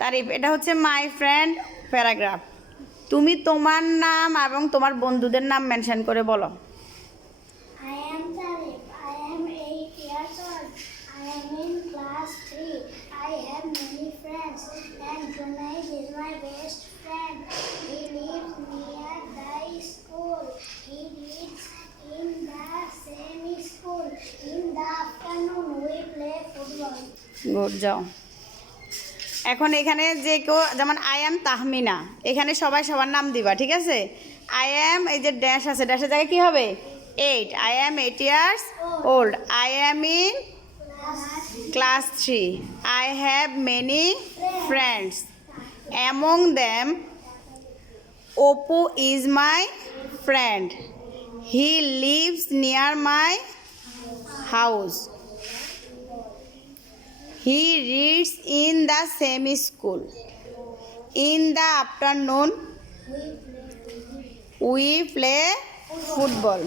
তারিফ, এটা হচ্ছে my friend paragraph. তুমি তোমার নাম এবং তোমার বন্ধুদের নাম মেনশন করে বলো। I am Tarif. I am 8 years old. I am in class 3. I have many friends, and Junaid is my best friend. He lives near the school. He reads in the same school. In the afternoon, we play football. Good, যাও। এখন এখানে যে কেউ, যেমন I am Tahmina, এখানে সবাই সবার নাম দিবা, ঠিক আছে? আই এম, এই যে ড্যাশ আছে, ড্যাশের জায়গায় কী হবে? 8। I am 8 years old. I am in class 3. I have many friends. Among them Apu is my friend. He lives near my house. He reads in the same school. In the afternoon, we play football.